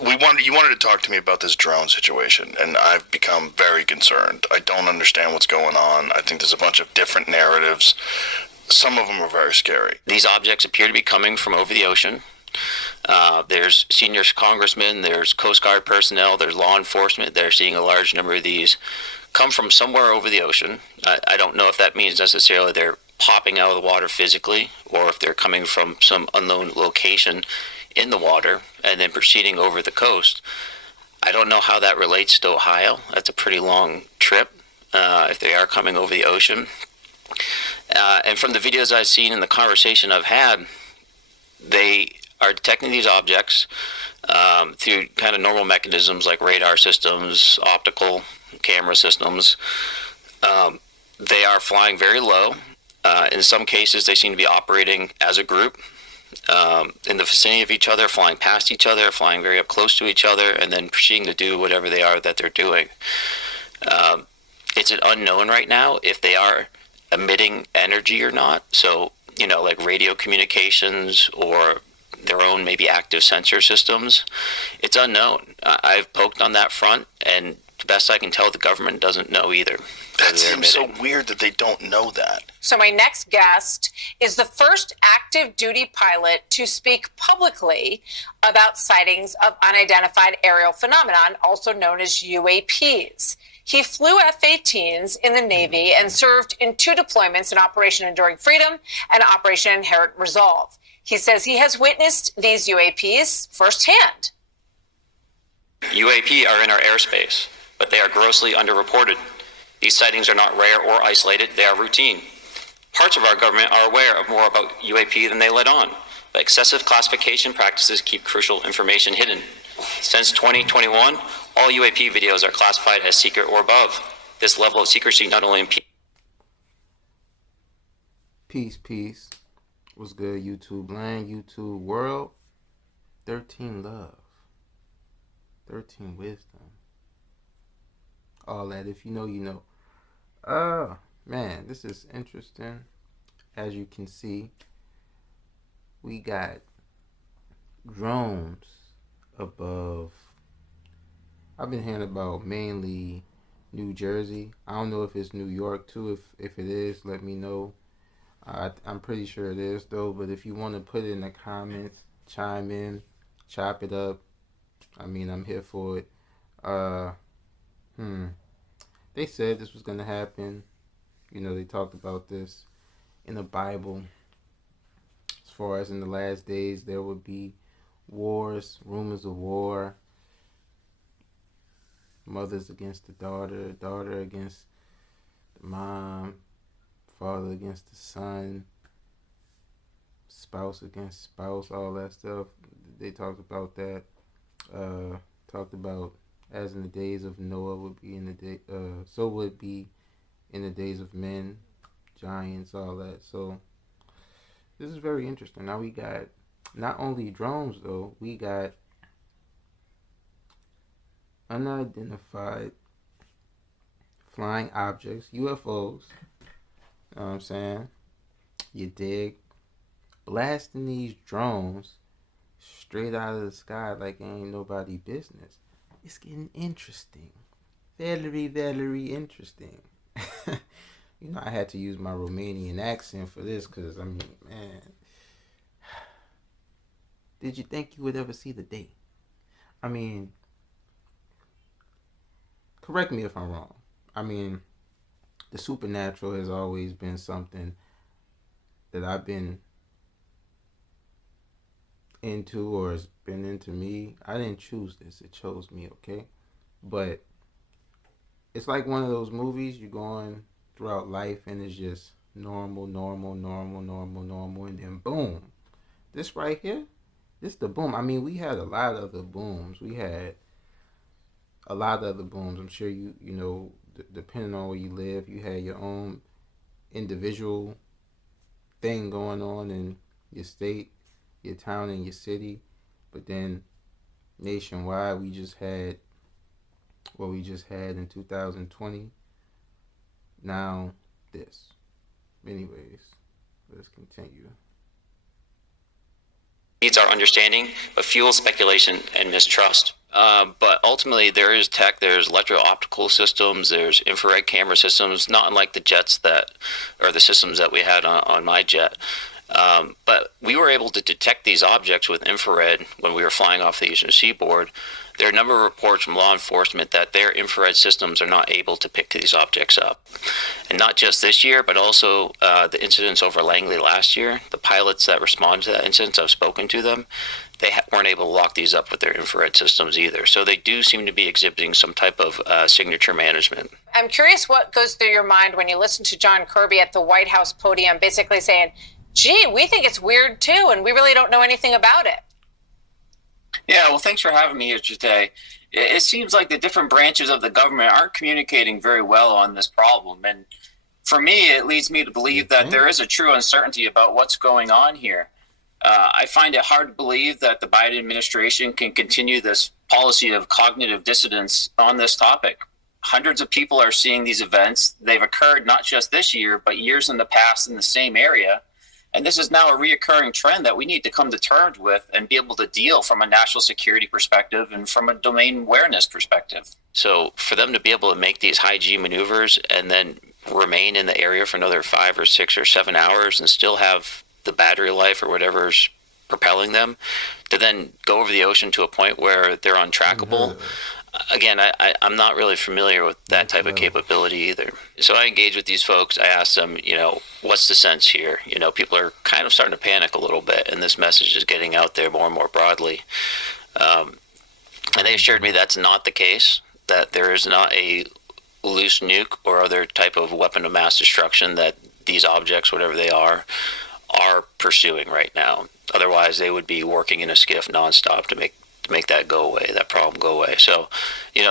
You wanted to talk to me about this drone situation, and I've become very concerned. I don't understand what's going on. I think there's a bunch of different narratives. Some of them are very scary. These objects appear to be coming from over the ocean. There's senior congressmen, there's Coast Guard personnel, there's law enforcement. They're seeing a large number of these come from somewhere over the ocean. I don't know if that means necessarily they're popping out of the water physically, or if they're coming from some unknown location in the water and then proceeding over the coast. I don't know how that relates to Ohio. That's a pretty long trip if they are coming over the ocean. And from the videos I've seen and the conversation I've had, they are detecting these objects through kind of normal mechanisms like radar systems, optical camera systems. They are flying very low. In some cases, they seem to be operating as a group in the vicinity of each other, flying past each other, flying very up close to each other, and then proceeding to do whatever they are that they're doing. It's an unknown right now if they are emitting energy or not. So, like radio communications or their own maybe active sensor systems. It's unknown. I've poked on that front, and the best I can tell, the government doesn't know either. That seems so weird that they don't know that. So my next guest is the first active duty pilot to speak publicly about sightings of unidentified aerial phenomenon, also known as UAPs. He flew F-18s in the Navy and served in 2 deployments in Operation Enduring Freedom and Operation Inherent Resolve. He says he has witnessed these UAPs firsthand. UAP are in our airspace, but they are grossly underreported. These sightings are not rare or isolated, they are routine. Parts of our government are aware of more about UAP than they let on, but excessive classification practices keep crucial information hidden. Since 2021, all UAP videos are classified as secret or above. This level of secrecy not only impedes... Peace. What's good, YouTube land, YouTube world? 13 love. 13 wisdom. All that, if you know, you know. Man, this is interesting. As you can see, we got drones above. I've been hearing about mainly New Jersey. I don't know if it's New York too. If it is, let me know. I'm pretty sure it is though. But if you want to put it in the comments, chime in, chop it up. I mean, I'm here for it. They said this was gonna happen. They talked about this in the Bible. As far as in the last days, there would be wars, rumors of war. Mothers against the daughter, daughter against the mom, father against the son, spouse against spouse, all that stuff. They talked about that. Talked about as in the days of Noah would be in the day, so would it be in the days of men, giants, all that. So this is very interesting. Now we got not only drones though, we got unidentified flying objects, UFOs. You know what I'm saying? You dig? Blasting these drones straight out of the sky like it ain't nobody business. It's getting interesting. Very, very interesting. I had to use my Romanian accent for this because, man, did you think you would ever see the day? Correct me if I'm wrong. The supernatural has always been something that I've been into or has been into me. I didn't choose this. It chose me, okay? But it's like one of those movies you're going throughout life and it's just normal, and then boom. This right here, this the boom. We had a lot of the booms. We had a lot of other booms. I'm sure you know, depending on where you live, you had your own individual thing going on in your state, your town, and your city. But then nationwide, we just had what we just had in 2020. Now this. Anyways, let's continue. needs our understanding, but fuels speculation and mistrust. But ultimately, there is tech. There's electro-optical systems. There's infrared camera systems, not unlike the jets that, or the systems that we had on my jet. But we were able to detect these objects with infrared when we were flying off the eastern seaboard. There are a number of reports from law enforcement that their infrared systems are not able to pick these objects up. And not just this year, but also the incidents over Langley last year. The pilots that responded to that incident, I've spoken to them, they weren't able to lock these up with their infrared systems either. So they do seem to be exhibiting some type of signature management. I'm curious what goes through your mind when you listen to John Kirby at the White House podium basically saying, gee, we think it's weird too, and we really don't know anything about it. Yeah, well, thanks for having me here today. It seems like the different branches of the government aren't communicating very well on this problem. And for me, it leads me to believe that there is a true uncertainty about what's going on here. I find it hard to believe that the Biden administration can continue this policy of cognitive dissonance on this topic. Hundreds of people are seeing these events. They've occurred not just this year, but years in the past in the same area. And this is now a reoccurring trend that we need to come to terms with and be able to deal from a national security perspective and from a domain awareness perspective. So for them to be able to make these high G maneuvers and then remain in the area for another 5 or 6 or 7 hours and still have the battery life or whatever's propelling them, to then go over the ocean to a point where they're untrackable. Again, I'm not really familiar with that type of capability either. So I engage with these folks. I ask them, what's the sense here? People are kind of starting to panic a little bit, and this message is getting out there more and more broadly. And they assured me that's not the case, that there is not a loose nuke or other type of weapon of mass destruction that these objects, whatever they are pursuing right now. Otherwise, they would be working in a skiff nonstop to make that go away, that problem go away. So,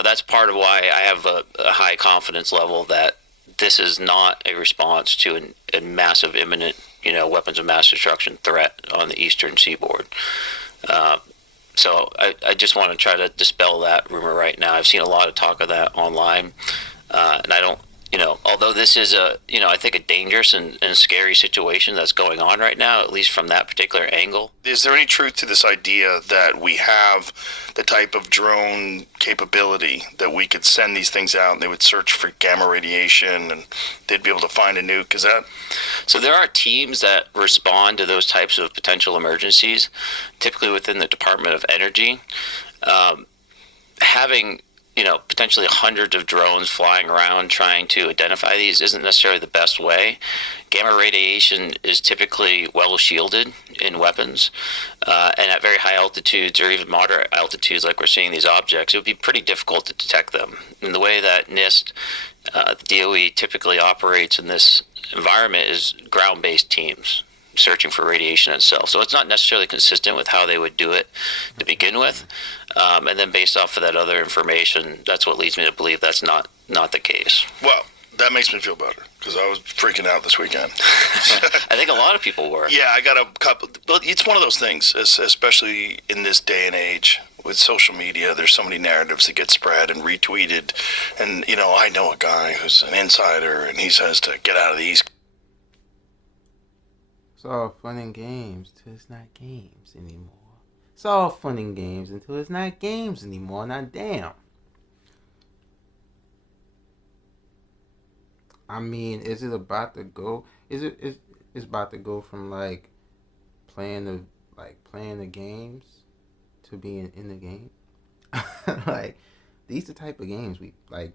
that's part of why I have a high confidence level that this is not a response to a massive imminent, weapons of mass destruction threat on the eastern seaboard. So I just want to try to dispel that rumor right now. I've seen a lot of talk of that online, and I don't, although this is I think a dangerous and scary situation that's going on right now, at least from that particular angle. Is there any truth to this idea that we have the type of drone capability that we could send these things out and they would search for gamma radiation and they'd be able to find a nuke? Is that? So there are teams that respond to those types of potential emergencies, typically within the Department of Energy. Having potentially hundreds of drones flying around trying to identify these isn't necessarily the best way. Gamma radiation is typically well shielded in weapons, and at very high altitudes or even moderate altitudes like we're seeing these objects, it would be pretty difficult to detect them. And the way that NIST, the DOE typically operates in this environment is ground-based teams searching for radiation itself. So it's not necessarily consistent with how they would do it to begin with. And then based off of that other information, that's what leads me to believe that's not the case. Well, that makes me feel better because I was freaking out this weekend. I think a lot of people were. Yeah, I got a couple. But it's one of those things, especially in this day and age with social media. There's so many narratives that get spread and retweeted. And, I know a guy who's an insider and he says to get out of the East. It's all fun and games till it's not games anymore. It's all fun and games until it's not games anymore. Now, damn. I mean, is it about to go? It's about to go from playing the games to being in the game. These the type of games we like.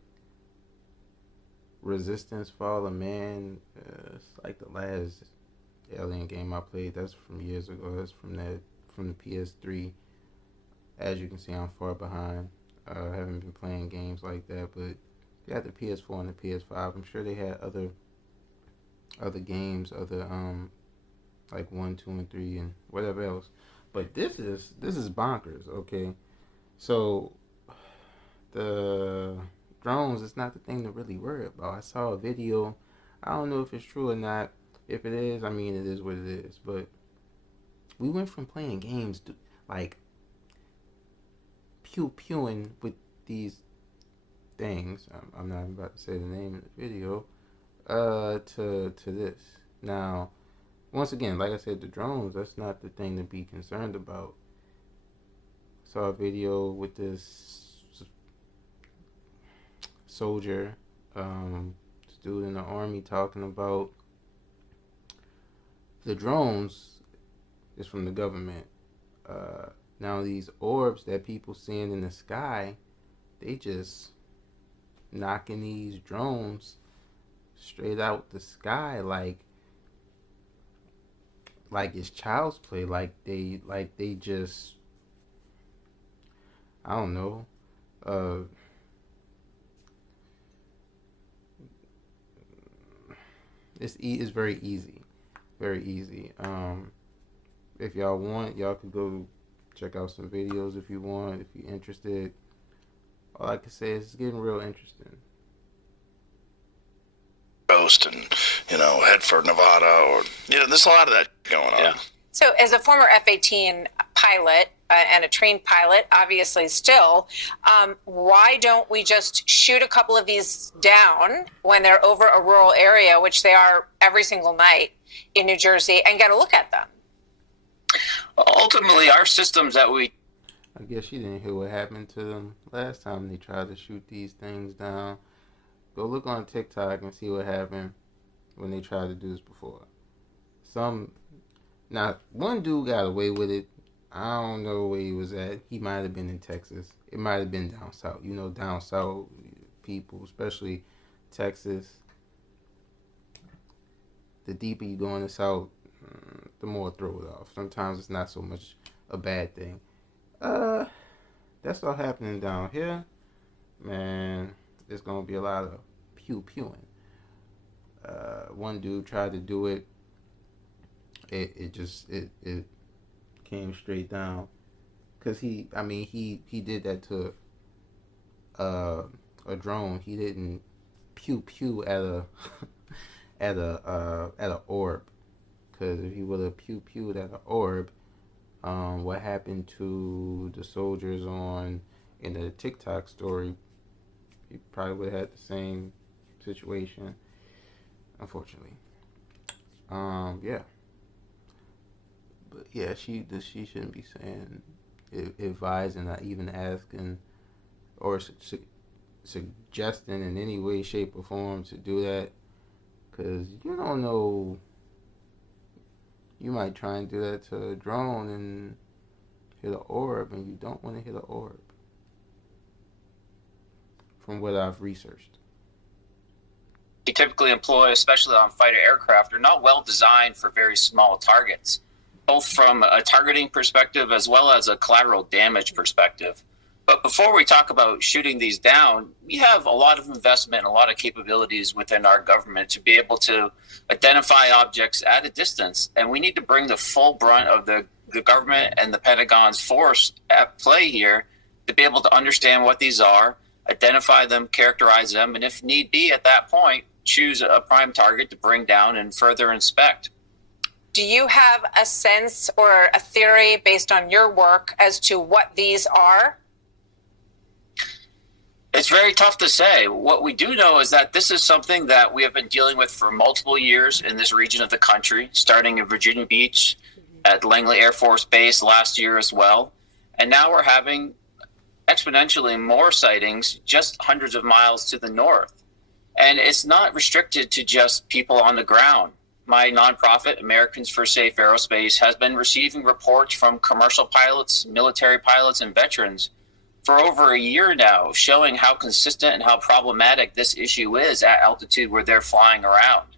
Resistance, Fall of Man. It's like the last Alien game I played. That's from years ago. That's from the PS3. As you can see, I'm far behind. I haven't been playing games like that, but they had the PS4 and the PS5. I'm sure they had other games, like 1, 2, and 3, and whatever else. But this is bonkers. Okay, so the drones is not the thing to really worry about. I saw a video. I don't know if it's true or not. If it is, I mean, it is what it is. But we went from playing games to, pew-pewing with these things. I'm not about to say the name of the video. To this. Now, once again, like I said, the drones, that's not the thing to be concerned about. I saw a video with this soldier, this dude in the army talking about the drones is from the government. Now these orbs that people seeing in the sky, they just knocking these drones straight out the sky like it's child's play. Like they just, I don't know. It's very easy, very easy. If y'all want, y'all could go check out some videos if you want, if you're interested. All I can say is it's getting real interesting. Coast and head for Nevada, or there's a lot of that going on. Yeah. So, as a former F-18 pilot and a trained pilot, obviously still, why don't we just shoot a couple of these down when they're over a rural area, which they are every single night in New Jersey, and get a look at them? Ultimately, our systems that we... I guess you didn't hear what happened to them last time they tried to shoot these things down. Go look on TikTok and see what happened when they tried to do this before. Now, one dude got away with it. I don't know where he was at. He might have been in Texas. It might have been down south. Down south people, especially Texas. The deeper you go in the south, the more throw it off. Sometimes it's not so much a bad thing. That's all happening down here. Man, there's gonna be a lot of pew-pewing. One dude tried to do it. It came straight down. Cause he did that to a drone. He didn't pew-pew at a at a orb. Cause if he would have pew-pewed at an orb, what happened to the soldiers in the TikTok story, he probably would have had the same situation, unfortunately. Yeah. But yeah, she shouldn't be saying, advising, not even asking, or suggesting in any way, shape, or form to do that, because you don't know. You might try and do that to a drone and hit an orb, and you don't want to hit an orb. From what I've researched. We typically employ, especially on fighter aircraft, are not well designed for very small targets, both from a targeting perspective as well as a collateral damage perspective. But before we talk about shooting these down, we have a lot of investment and a lot of capabilities within our government to be able to identify objects at a distance. And we need to bring the full brunt of the government and the Pentagon's force at play here to be able to understand what these are, identify them, characterize them, and if need be at that point, choose a prime target to bring down and further inspect. Do you have a sense or a theory based on your work as to what these are? It's very tough to say. What we do know is that this is something that we have been dealing with for multiple years in this region of the country, starting in Virginia Beach, at Langley Air Force Base last year as well. And now we're having exponentially more sightings just hundreds of miles to the north. And it's not restricted to just people on the ground. My nonprofit, Americans for Safe Aerospace, has been receiving reports from commercial pilots, military pilots, and veterans for over a year now, showing how consistent and how problematic this issue is at altitude where they're flying around.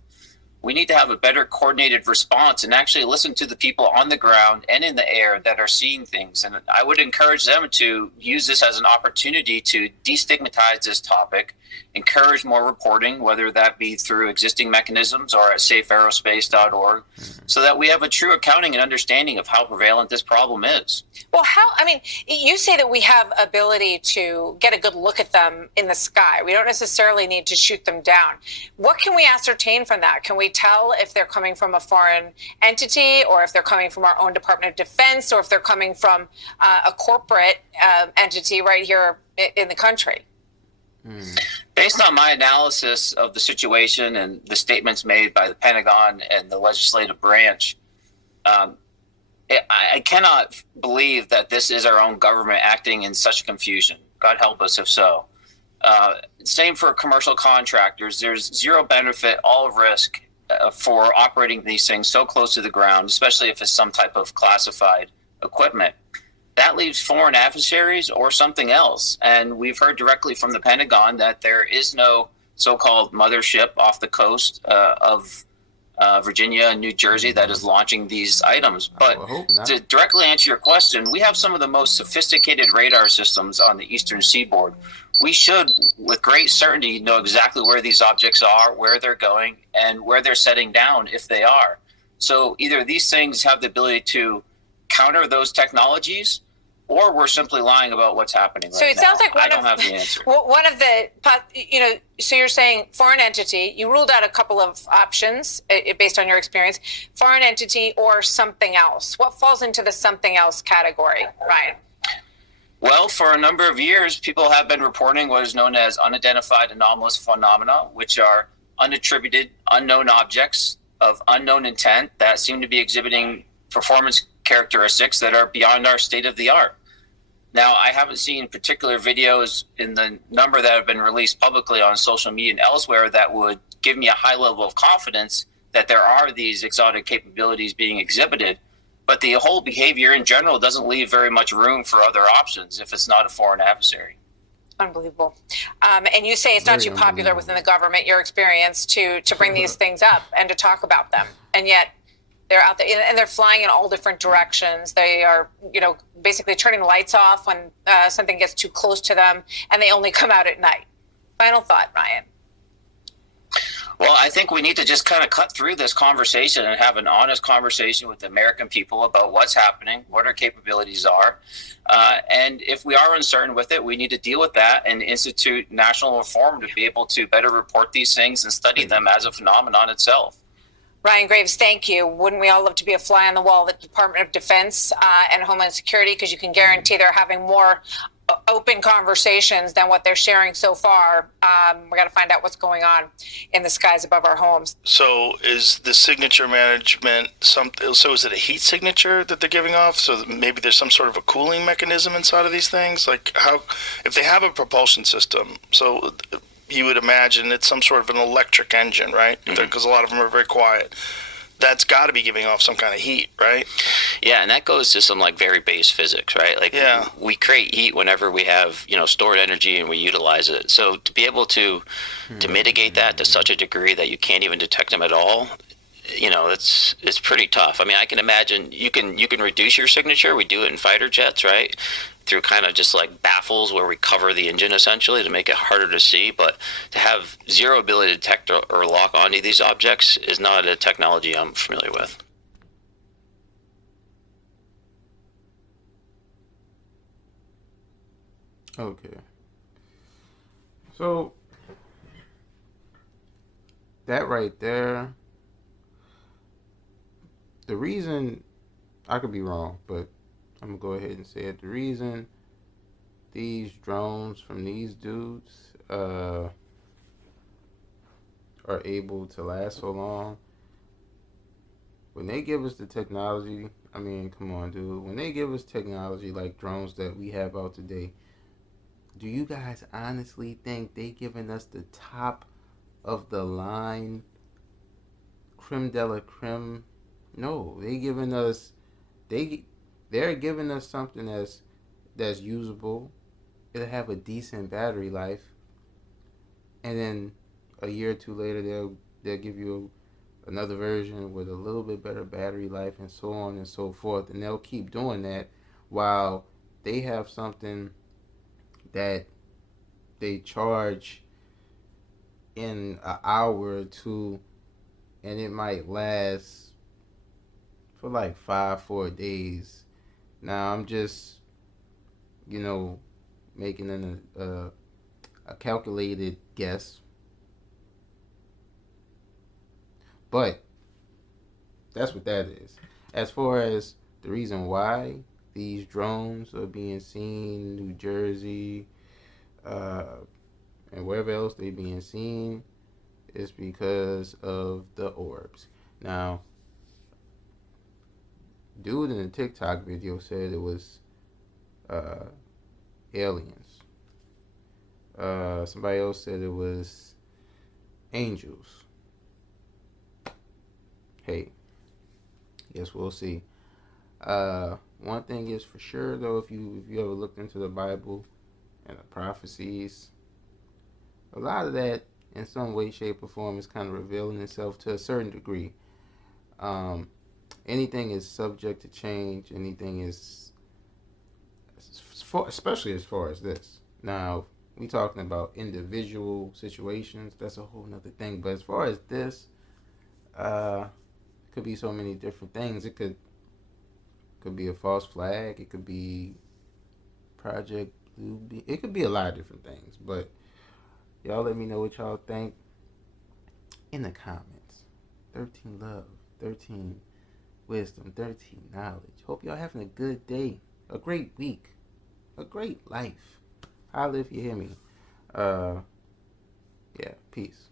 We need to have a better coordinated response and actually listen to the people on the ground and in the air that are seeing things. And I would encourage them to use this as an opportunity to destigmatize this topic, encourage more reporting, whether that be through existing mechanisms or at safeaerospace.org, so that we have a true accounting and understanding of how prevalent this problem is. Well, you say that we have ability to get a good look at them in the sky. We don't necessarily need to shoot them down. What can we ascertain from that? Can we tell if they're coming from a foreign entity, or if they're coming from our own Department of Defense, or if they're coming from a corporate entity right here in the country? Based on my analysis of the situation and the statements made by the Pentagon and the legislative branch, I cannot believe that this is our own government acting in such confusion. God help us if so. Same for commercial contractors. There's zero benefit, all risk for operating these things so close to the ground, especially if it's some type of classified equipment. That leaves foreign adversaries or something else. And we've heard directly from the Pentagon that there is no so-called mothership off the coast of Virginia and New Jersey that is launching these items. But to directly answer your question, we have some of the most sophisticated radar systems on the eastern seaboard. We should, with great certainty, know exactly where these objects are, where they're going, and where they're setting down if they are. So either these things have the ability to counter those technologies, or we're simply lying about what's happening right now. So it sounds like I don't have the answer. One of the, so you're saying foreign entity, you ruled out a couple of options based on your experience, foreign entity or something else. What falls into the something else category, Ryan? Well, for a number of years, people have been reporting what is known as unidentified anomalous phenomena, which are unattributed, unknown objects of unknown intent that seem to be exhibiting performance characteristics that are beyond our state of the art. Now, I haven't seen particular videos in the number that have been released publicly on social media and elsewhere that would give me a high level of confidence that there are these exotic capabilities being exhibited. But the whole behavior in general doesn't leave very much room for other options if it's not a foreign adversary. Unbelievable. And you say it's not too popular within the government, your experience, to bring these things up and to talk about them. And yet they're out there and they're flying in all different directions. They are, basically turning the lights off when something gets too close to them, and they only come out at night. Final thought, Ryan. Well, I think we need to just kind of cut through this conversation and have an honest conversation with the American people about what's happening, what our capabilities are. And if we are uncertain with it, we need to deal with that and institute national reform to be able to better report these things and study them as a phenomenon itself. Ryan Graves, thank you. Wouldn't we all love to be a fly on the wall at the Department of Defense and Homeland Security, because you can guarantee they're having more open conversations than what they're sharing so far. We got to find out what's going on in the skies above our homes. So is the signature management something? So is it a heat signature that they're giving off? So maybe there's some sort of a cooling mechanism inside of these things? Like how, if they have a propulsion system, so you would imagine it's some sort of an electric engine, right? Because a lot of them are very quiet. That's got to be giving off some kind of heat, right? Yeah, and that goes to some very base physics, right? We create heat whenever we have stored energy and we utilize it. So to be able to mitigate that to such a degree that you can't even detect them at all, it's pretty tough. I mean, I can imagine you can reduce your signature. We do it in fighter jets, right? Through kind of just baffles where we cover the engine essentially to make it harder to see. But to have zero ability to detect or lock onto these objects is not a technology I'm familiar with. Okay. So that right there, the reason, I could be wrong, but I'm going to go ahead and say it. The reason these drones from these dudes are able to last so long, when they give us the technology, I mean, come on, dude. When they give us technology like drones that we have out today, do you guys honestly think they giving us the top of the line, creme de la creme? No, they're giving us something that's usable. It'll have a decent battery life, and then a year or two later they'll give you another version with a little bit better battery life, and so on and so forth. And they'll keep doing that while they have something that they charge in an hour or two, and it might last for 4 days. Now I'm just making a calculated guess, but that's what that is. As far as the reason why these drones are being seen in New Jersey, and wherever else they being seen, it's because of the orbs. Now, dude in the TikTok video said it was uh, aliens. Somebody else said it was angels. Hey, guess we'll see. One thing is for sure though, if you ever looked into the Bible and the prophecies, a lot of that in some way, shape, or form is kind of revealing itself to a certain degree. Um, Anything is subject to change. Anything is, especially as far as this. Now, we talking about individual situations. That's a whole nother thing. But as far as this, it could be so many different things. It could be a false flag. It could be Project Blue. It could be a lot of different things. But y'all let me know what y'all think in the comments. 13 love, 13 wisdom, 13 knowledge. Hope y'all having a good day, a great week, a great life. Holla if you hear me. Yeah, peace.